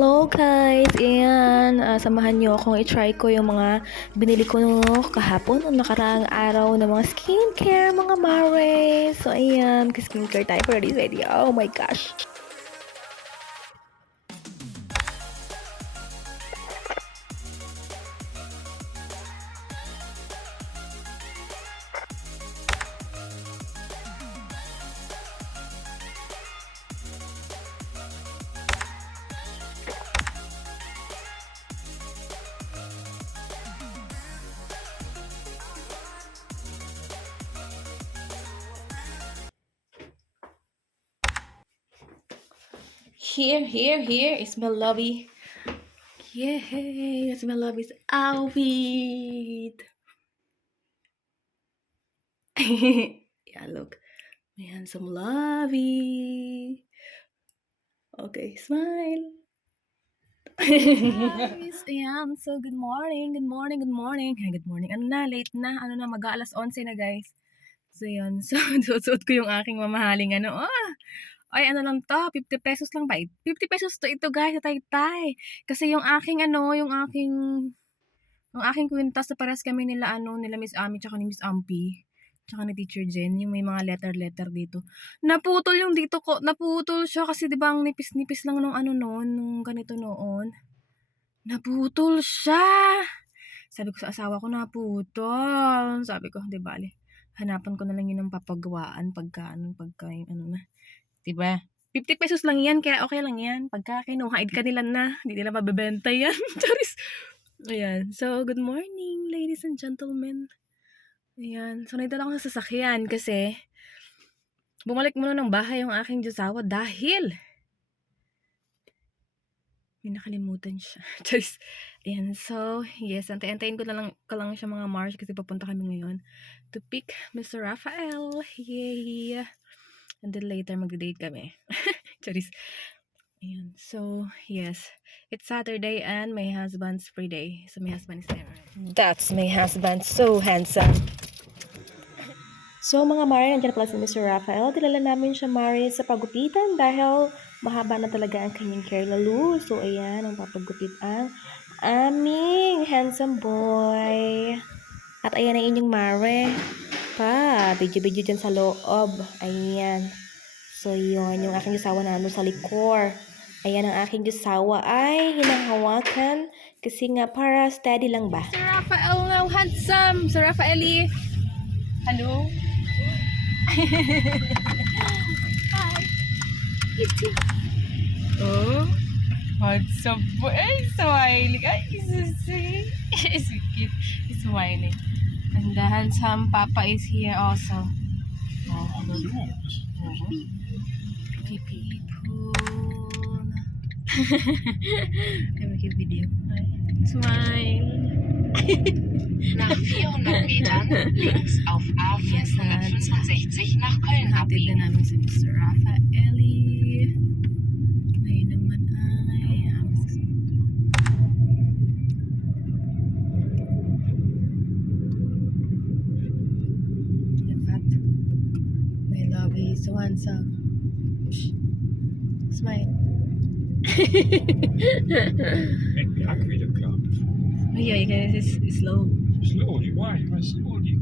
Hello guys! Ayan, samahan nyo akong i-try ko yung mga binili ko kahapon o nakaraang araw na mga skincare, mga mare. So ayan, skincare tayo for this video. Oh my gosh! Here is my Lovie. Yay! That's my Lovie's outfit. Yeah, look. My handsome Lovie. Okay, smile. Guys, ayan. So, good morning. Good morning. Ano na, late na. Mag-aalas 11 na, guys. So, yun. So, susuot ko yung aking mamahaling Ay, ano lang to, 50 pesos lang ba? 50 pesos to ito guys, sa Taytay. Kasi yung aking kwintas na pares kami nila Miss Ami tsaka ni Miss Ampi. Tsaka ni Teacher Jen, yung may mga letter dito. Naputol yung dito ko, naputol siya kasi 'di ba ang nipis-nipis lang nung nung ganito noon. Naputol siya. Sabi ko sa asawa ko naputol. Sabi ko, 'di bale. Hanapan ko na lang yun ng papagawaan pagka na. Diba? 50 pesos lang yan, kaya okay lang yan. Pagka kinuhaid ka nila na, hindi nila mabebenta yan. Charis. Ayan. So, good morning, ladies and gentlemen. Ayan. So, naitala ko sa sasakyan kasi bumalik muna ng bahay yung aking josawa dahil may nakalimutan siya. Charis. Ayan. So, yes. Antayin ko lang siya mga Mars kasi papunta kami ngayon to pick Mr. Raphael. Yay! And then later, mag-date kami. Charis. Ayan. So, yes. It's Saturday and my husband's free day. So, my husband is there. That's my husband. So handsome. So, mga Mari, nandiyan pala si Mr. Raphael. Dilala namin siya, Mari, sa pagupitan dahil mahaba na talaga ang kanyang hair lalo. So, ayan, ang papagupit ang aming handsome boy. At ayan ang inyong Mari. Video dyan sa loob. Ayan. So, yun. Yung aking asawa na sa likor. Ayan, ang aking asawa ay hinahawakan. Kasi nga, para steady lang ba? Sir Raphael now, handsome. Sir Raphaeli. Hello. Hi. Oh. Handsome po. Ay, smiling. Ay, is cute. He's smiling. And the handsome papa is here also. Oh, people. I make a video. Smile. Nach 400 Metern links auf A565 nach Köln abbiegen. Namin si Mr. Raphaeli. Ngayon naman ay my Lovie is so handsome. Smile. Back wieder klar. Oh yeah, you can it's slow. Slowly, why? Why slowly?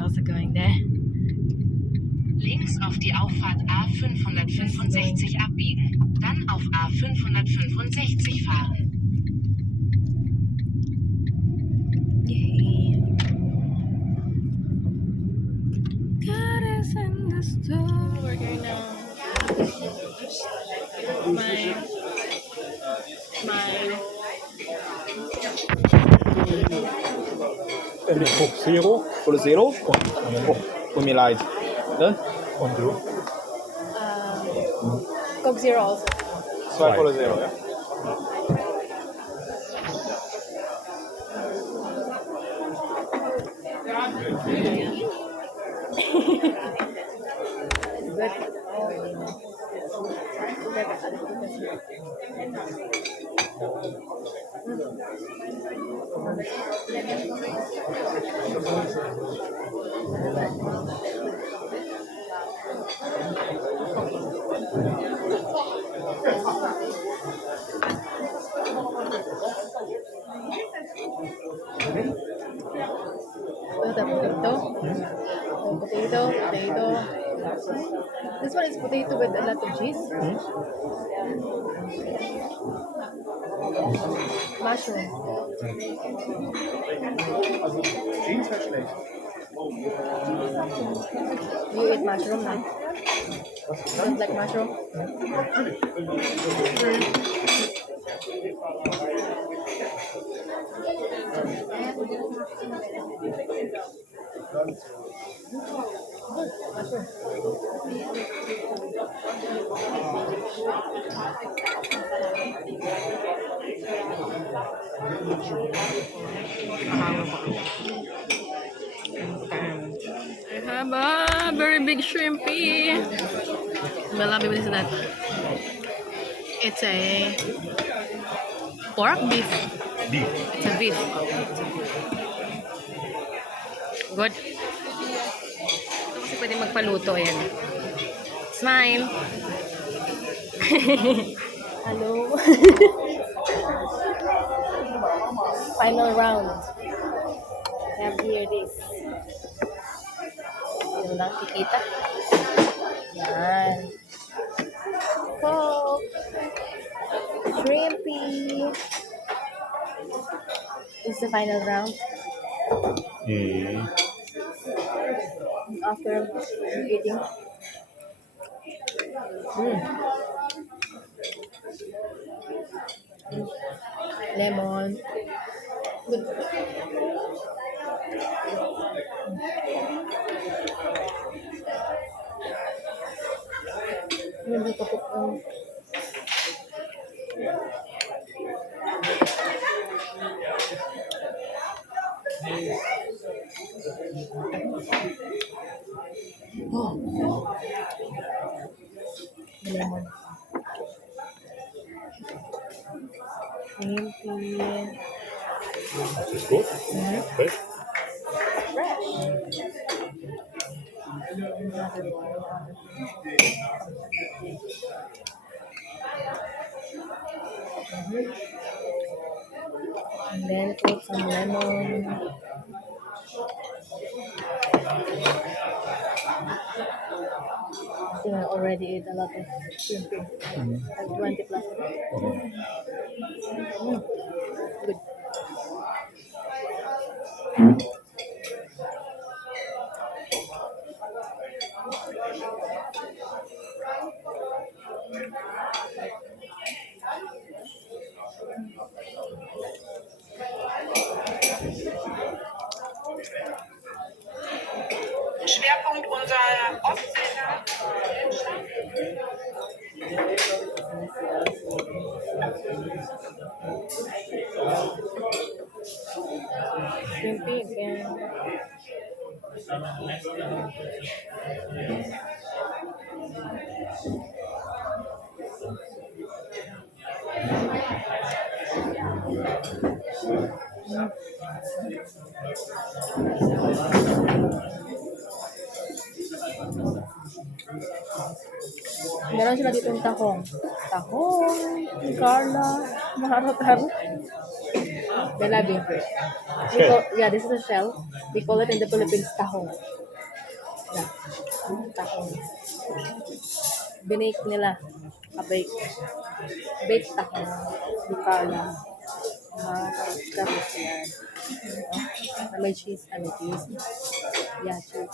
Also going there. Links auf die Auffahrt A565 abbiegen. Dann auf A565 fahren. Yay. God is in the store. We're going now. Coke Zero? Full zero? Oh, for me light. Done? Und du? Coke Zero also. Zwei volle zero, ja? Potato. This one is potato with a lot of cheese. Mushroom. You eat mushroom, no? Don't like mushroom? I have a very big shrimpy. Lovie, what is that? It's a pork beef. Beef. It's a beef. Good. Ito kasi pwede magpaluto. Ayan. It's mine. Hello. Final round. I have here this. Yun lang, kikita. Yan. Coke. Shrimpy. This is the final round. After eating. Lemon. Good. Hindi ko po. Lemon. Shrimpy. Das ist gut. Fresh. Fresh. And then put some lemon. I think I already ate a lot of shrimp. Like 20 plus. Good. Schwerpunkt unserer Ostsee. Shrimpy again. Meron sila dito yung tahong. Tahong, Carla, maharot-harot. They love it. Yeah, this is a shell. We call it in the Philippines tahong. Yeah, tahong. Binake nila. A-bake. Bake tahong. Ni Carla. Maharot-harot yan. May cheese. May cheese. Yeah, cheese.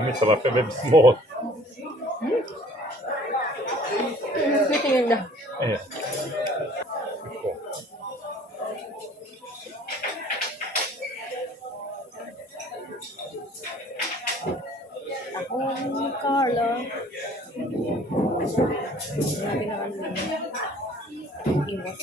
Mais ça va faire même small. Sweeting na. Yeah. Tahong ni Carla. Natin na iwas.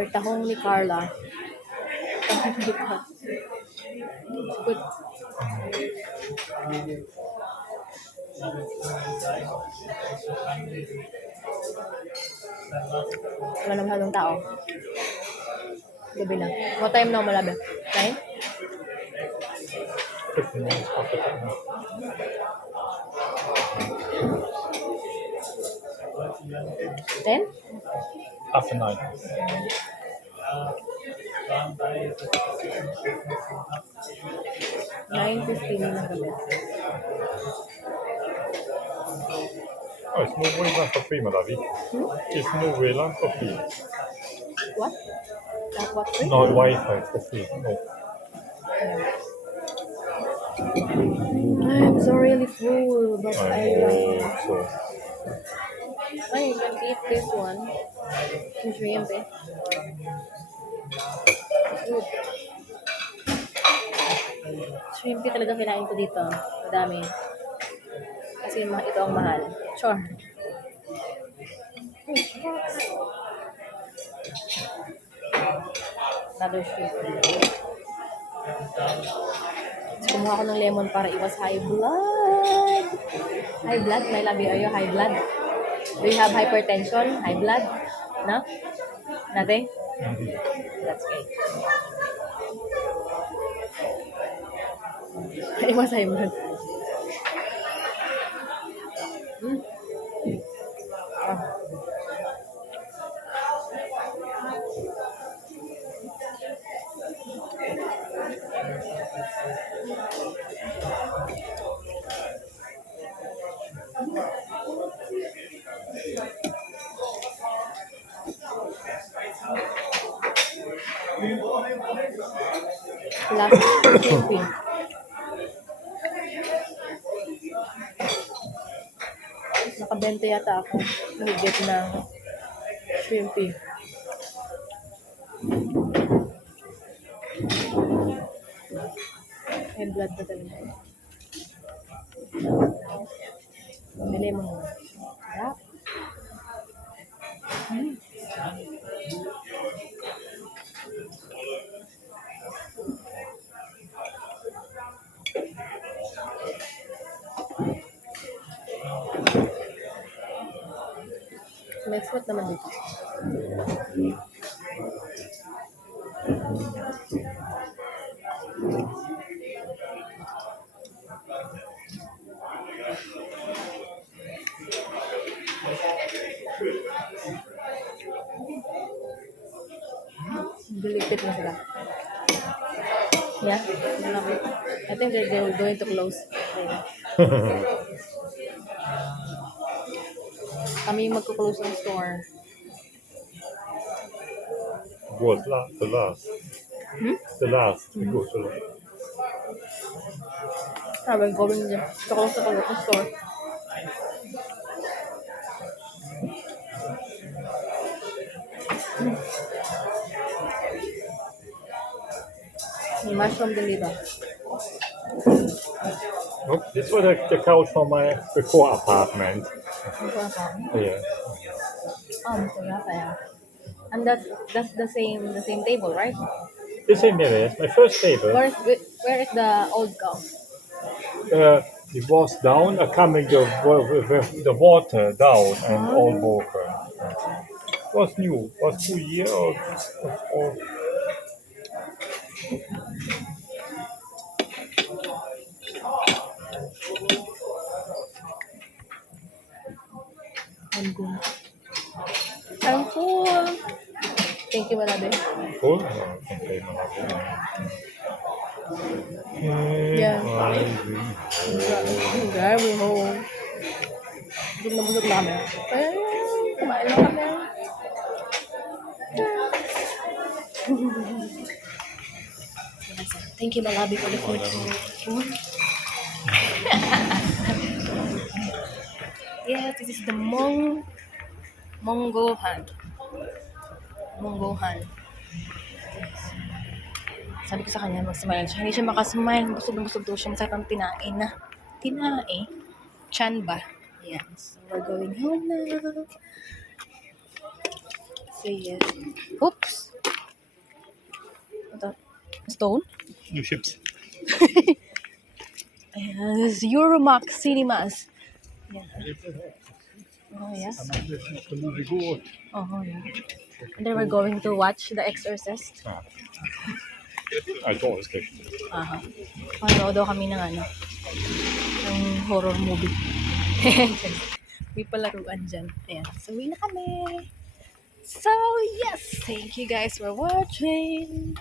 Another tahong ni Carla. Good. Wala na masyadong tao. Gabi na. What time na malabi? 9? 15 minutes after that. 10? After 9. 9:15 na gabi. Oh, it's Norway land for free, my lovey. It's Norway land for free. What? That what free? No Wi-Fi for free. No. I'm so really full, but I I know. So, I can eat this one. Yung shrimp eh. Good. Shrimp talaga kinain ko dito. Madami. Kasi ito ang mahal. Sure. Another shrimp. Tapos kumuha ako ng lemon para iwas high blood. High blood? My love, are you high blood? Do you have hypertension? High blood? No? Nothing? That's great. Iwas high blood. Ah. Last shrimpy. Nakabente yata ako. Mahigit na shrimpy. May blood pa talaga. Bili mo muna. Sarap. May fruit naman dito. Delicate na sila. Yeah? I think they're going to close. Kami yung magko-close ng store. was the last. The last. We go to the We're going to close the store. May mushroom din dito. Oh, this was the couch from my before apartment. Ito ako. Yes. Oh, Mr. Raphael. And that's the same table, right? The same area. My first table. Where is the old cow? It was down, coming the water down and all broken. Was new. Was 2 years old. I'm good. I'm full. Thank you, Malabe. Cool. Okay, Yeah. Driving home. Busog na busog na kami. Eh, kumain lang kami. Thank you, Malabe, for the food. Yes, this is the Monggohan. Sabi ko sa kanya, mag-smile siya. Hindi siya makasmile. Busog na busog daw siya. Masarap ang tinae na. Tinae? Chan ba? Yes. So we're going home now. Say yes. Oops! Stone? New ships. Ayan, this is Euromax Cinemas. Yan. Oh, yes. Oh, yeah. And then we're going to watch The Exorcist. I thought it was good. Aha. Manood daw kami ng ng horror movie. May palaruan dyan. Ayan. So, uwi na kami. So, yes. Thank you guys for watching.